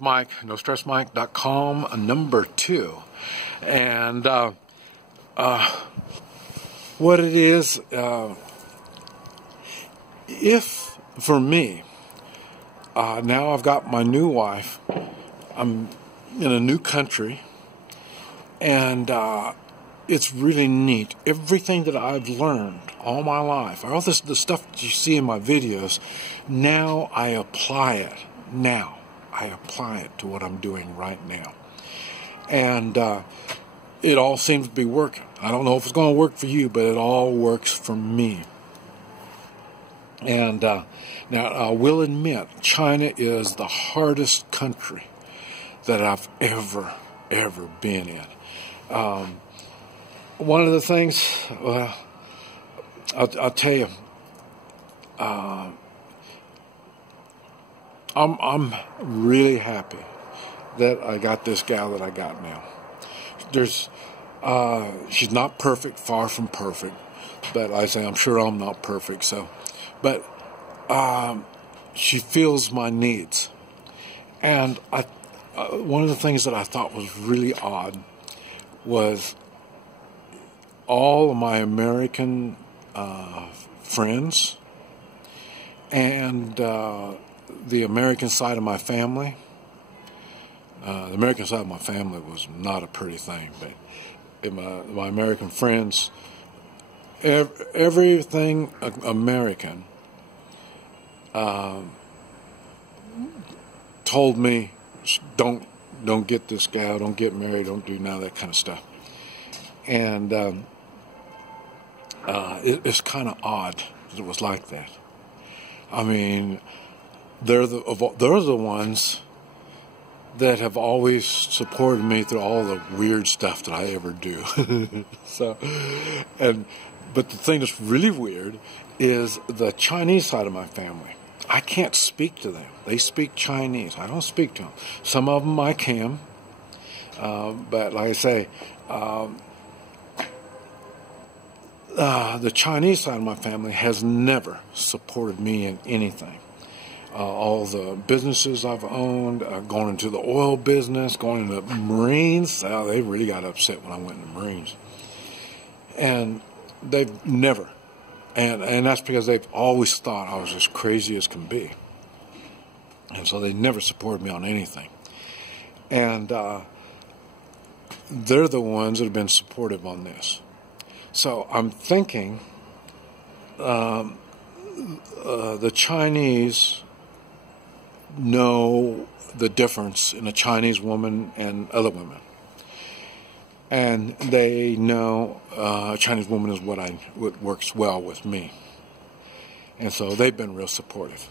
Mike, NoStressMike.com, number 2. And what it is, if for me, now I've got my new wife, I'm in a new country, and it's really neat. Everything that I've learned all my life, all the stuff that you see in my videos, now I apply it. Now I apply it to what I'm doing right now. And it all seems to be working. I don't know if it's going to work for you, but it all works for me. And now I will admit, China is the hardest country that I've ever been in. One of the things, well, I'll tell you, I'm really happy that I got this gal that I got now. She's not perfect, far from perfect, but like I say, I'm sure I'm not perfect. But she feels my needs, and one of the things that I thought was really odd was all of my American friends and the American side of my family. The American side of my family was not a pretty thing, but my American friends, everything American, told me, don't get this gal, don't get married, don't do none of that kind of stuff. And it's kind of odd that it was like that. I mean, they're the ones that have always supported me through all the weird stuff that I ever do. But the thing that's really weird is the Chinese side of my family. I can't speak to them. They speak Chinese. I don't speak to them. Some of them I can, but like I say, the Chinese side of my family has never supported me in anything. All the businesses I've owned, going into the oil business, going into the Marines, they really got upset when I went into the Marines. And they've never, and that's because they've always thought I was as crazy as can be. And so they never supported me on anything. And they're the ones that have been supportive on this. So I'm thinking the Chinese know the difference in a Chinese woman and other women. And they know a Chinese woman is what works well with me. And so they've been real supportive.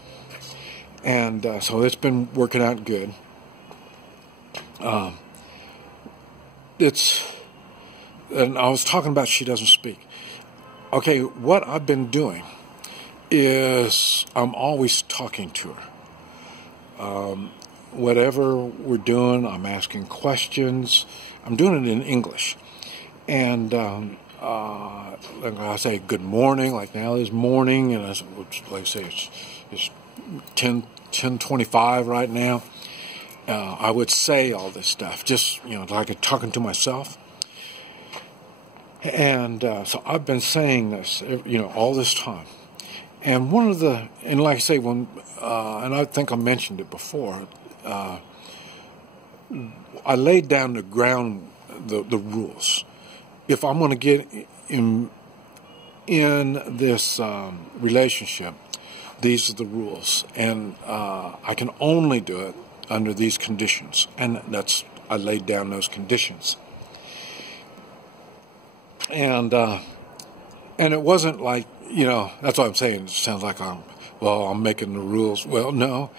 And so it's been working out good. And I was talking about she doesn't speak. Okay, what I've been doing is I'm always talking to her. Whatever we're doing, I'm asking questions. I'm doing it in English. And like I say, good morning, like now is morning, and like I say, it's 10:25 right now. I would say all this stuff, just, like talking to myself. And so I've been saying this, all this time. And and like I say, and I think I mentioned it before, I laid down the rules. If I'm going to get in this relationship, these are the rules. And I can only do it under these conditions. And I laid down those conditions. And it wasn't like, that's what I'm saying. It sounds like I'm making the rules. Well, no.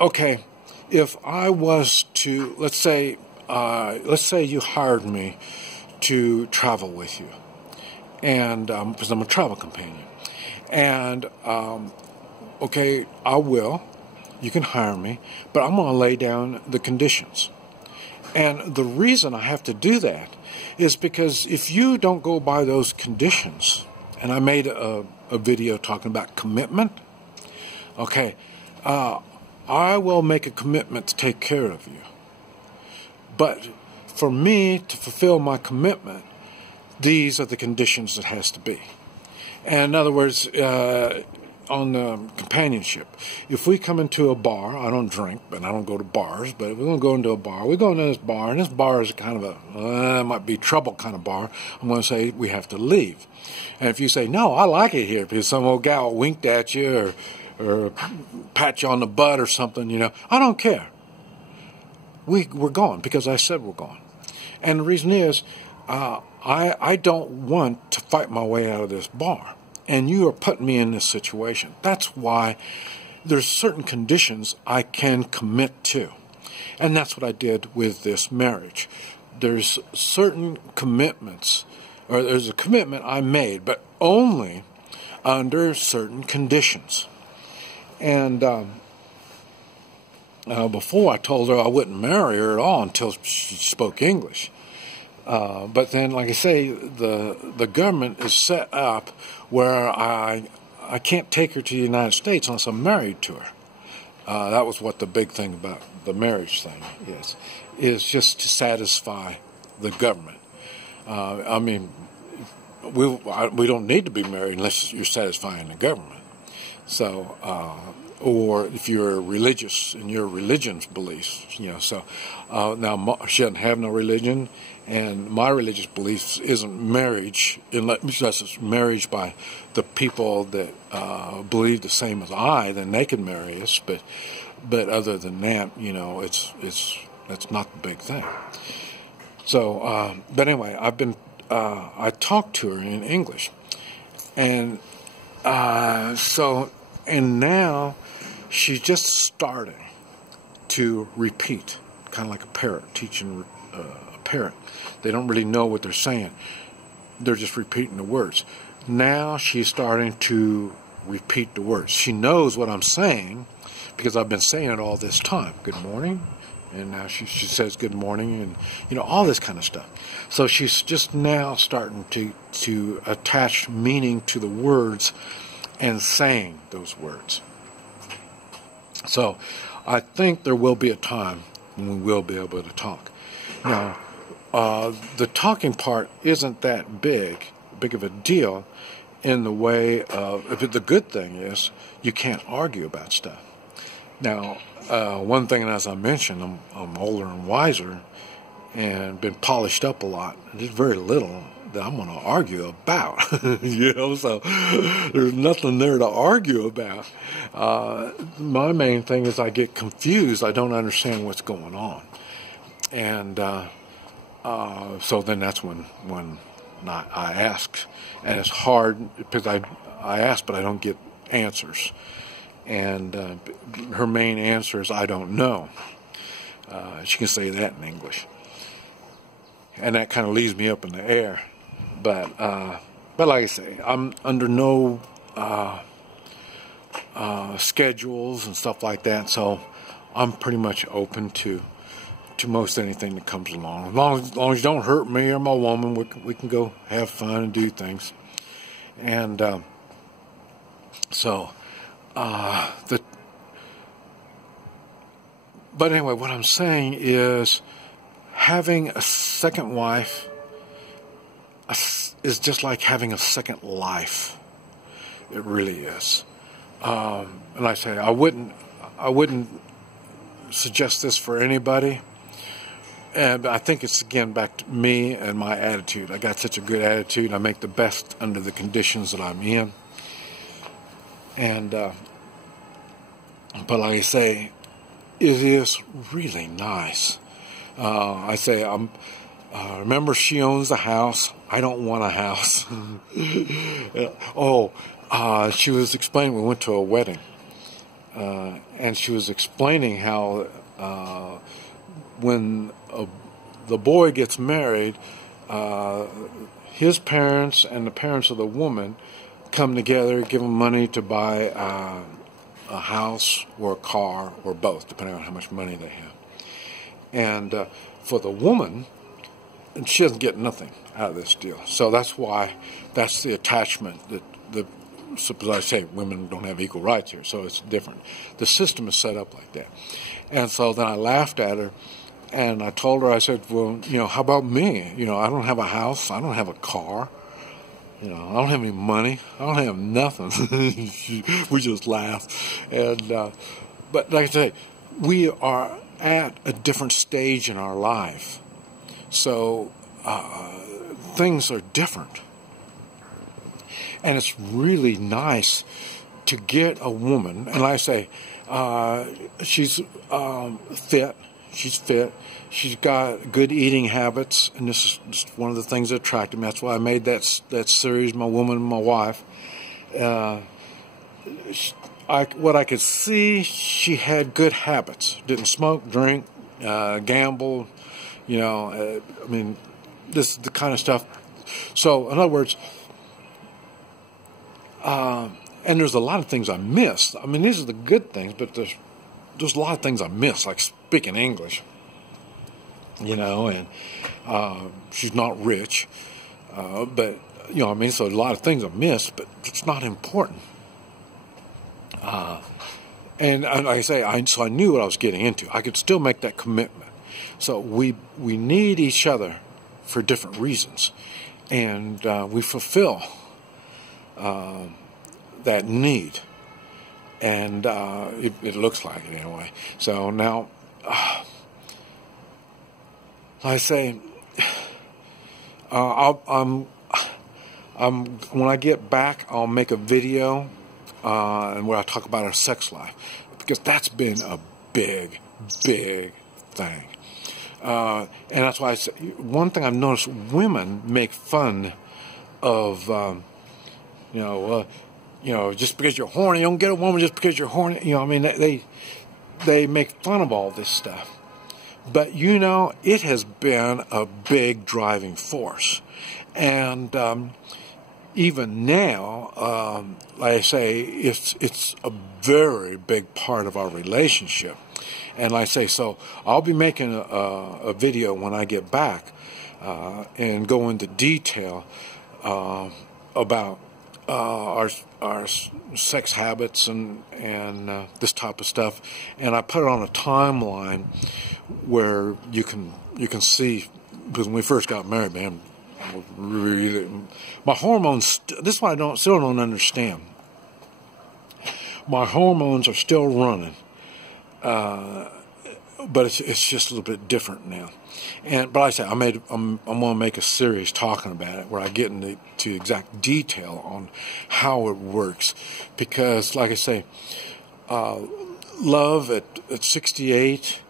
Okay, if I was to, let's say you hired me to travel with you, and because I'm a travel companion, and okay, I will. You can hire me, but I'm going to lay down the conditions. And the reason I have to do that is because if you don't go by those conditions, and I made a video talking about commitment, okay, I will make a commitment to take care of you. But for me to fulfill my commitment, these are the conditions it has to be. And in other words, on the companionship, if we come into a bar, I don't drink, but I don't go to bars, but if we're going to go into a bar, we go into this bar, and this bar is kind of might be trouble kind of bar. I'm going to say we have to leave. And if you say, no, I like it here, because some old gal winked at you or pat you on the butt or something, I don't care. We're gone because I said we're gone. And the reason is, I don't want to fight my way out of this bar. And you are putting me in this situation. That's why there's certain conditions I can commit to. And that's what I did with this marriage. There's certain commitments, or there's a commitment I made, but only under certain conditions. And before I told her I wouldn't marry her at all until she spoke English. But then, like I say, the government is set up where I can't take her to the United States unless I'm married to her. That was what the big thing about the marriage thing is just to satisfy the government. I mean, we don't need to be married unless you're satisfying the government. So, or if you're religious in your religion's beliefs, So now she doesn't have no religion. And my religious beliefs isn't marriage, unless it's marriage by the people that believe the same as I. Then they can marry us. But other than that, that's not the big thing. So, but anyway, I talked to her in English, and and now she's just starting to repeat, kind of like a parrot teaching a parrot. They don't really know what they're saying. They're just repeating the words. Now she's starting to repeat the words. She knows what I'm saying because I've been saying it all this time. Good morning. And now she says good morning and, all this kind of stuff. So she's just now starting to attach meaning to the words and saying those words. So I think there will be a time when we will be able to talk. Now, the talking part isn't that big of a deal in the way of, the good thing is, you can't argue about stuff. Now, one thing, as I mentioned, I'm older and wiser and been polished up a lot. There's very little that I'm going to argue about, so there's nothing there to argue about. My main thing is I get confused. I don't understand what's going on. And so then that's when I ask, and it's hard because I ask, but I don't get answers. And her main answer is, I don't know. She can say that in English. And that kind of leaves me up in the air. But like I say, I'm under no schedules and stuff like that, so I'm pretty much open to most anything that comes along. As long as you don't hurt me or my woman, we can go have fun and do things. And but anyway, what I'm saying is, having a second wife is just like having a second life. It really is. And I say, I wouldn't suggest this for anybody. And I think it's, again, back to me and my attitude. I got such a good attitude. I make the best under the conditions that I'm in. And, but like I say, it is really nice. I say, remember, she owns the house. I don't want a house. She was explaining, we went to a wedding. And she was explaining how when the boy gets married, his parents and the parents of the woman come together, give him money to buy a house or a car or both, depending on how much money they have. And for the woman, she doesn't get nothing out of this deal. So that's why, that's the attachment that suppose I say women don't have equal rights here, so it's different. The system is set up like that. And so then I laughed at her, and I told her, I said, well, how about me? I don't have a house, I don't have a car, I don't have any money, I don't have nothing. We just laughed. And but like I say, we are at a different stage in our life, so things are different. And it's really nice to get a woman, and like I say, she's fit. She's fit. She's got good eating habits, and this is just one of the things that attracted me. That's why I made that series, My Woman and My Wife. What I could see, she had good habits. Didn't smoke, drink, gamble. I mean, this is the kind of stuff. So, in other words. And there's a lot of things I missed. I mean, these are the good things, but there's a lot of things I missed, like speaking English, and she's not rich, but, so a lot of things I missed, but it's not important. And like I say, so I knew what I was getting into. I could still make that commitment. So we need each other for different reasons, and we fulfill that need, and it looks like it anyway. So now, I say, when I get back, I'll make a video, and where I talk about our sex life, because that's been a big thing. And that's why I say, one thing I've noticed, women make fun of. Just because you're horny, you don't get a woman just because you're horny. They make fun of all this stuff. But, it has been a big driving force. And even now, like I say, it's a very big part of our relationship. And like I say, so I'll be making a video when I get back and go into detail about our sex habits and this type of stuff, and I put it on a timeline where you can see, because when we first got married, man, my hormones. This is what I still don't understand. My hormones are still running, but it's just a little bit different now. But like I say, I'm going to make a series talking about it, where I get into exact detail on how it works, because like I say, love at 68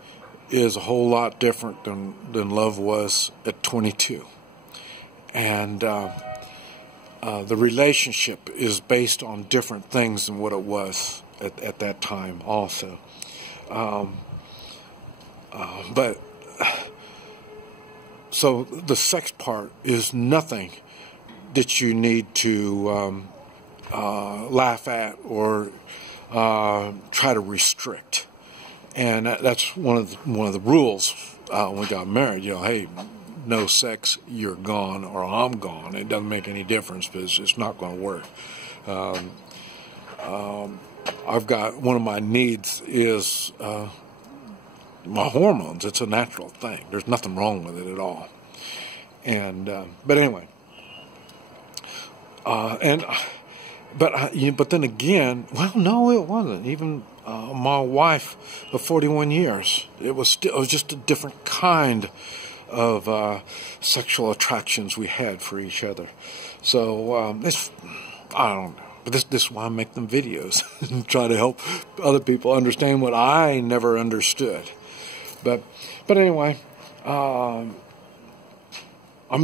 is a whole lot different than love was at 22, and the relationship is based on different things than what it was at that time also. But so the sex part is nothing that you need to laugh at or try to restrict, and that's one of the rules when we got married. Hey, no sex, you're gone, or I'm gone. It doesn't make any difference, because it's not going to work. I've got, one of my needs is my hormones. It's a natural thing. There's nothing wrong with it at all. And but anyway, but then again, well, no, it wasn't. Even my wife of 41 years, it was just a different kind of sexual attractions we had for each other. So I don't know. But this is why I make them videos and try to help other people understand what I never understood. But anyway, I'm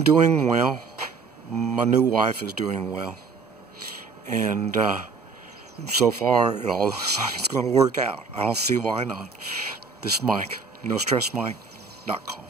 doing well. My new wife is doing well, and so far it all looks like it's going to work out. I don't see why not. This is Mike, NoStressMike.com.